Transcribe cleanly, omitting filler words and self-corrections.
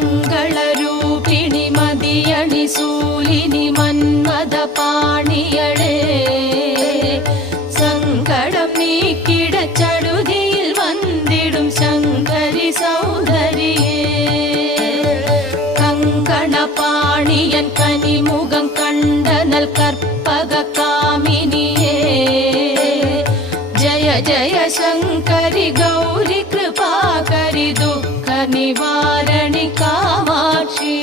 மங்களரூபிணி மதியணி சூலினி மன்மத பாணியளே சங்கடம் நீக்கிடச் சடுதியில் வந்திடும் சங்கரி சௌந்தரியே கங்கண பாணியன் கனிமுகம் கண்டனல் கற்பக காமினியே जय जय शंकरि गौरी कृपाकरि दुःख निवारणि कामाक्षी।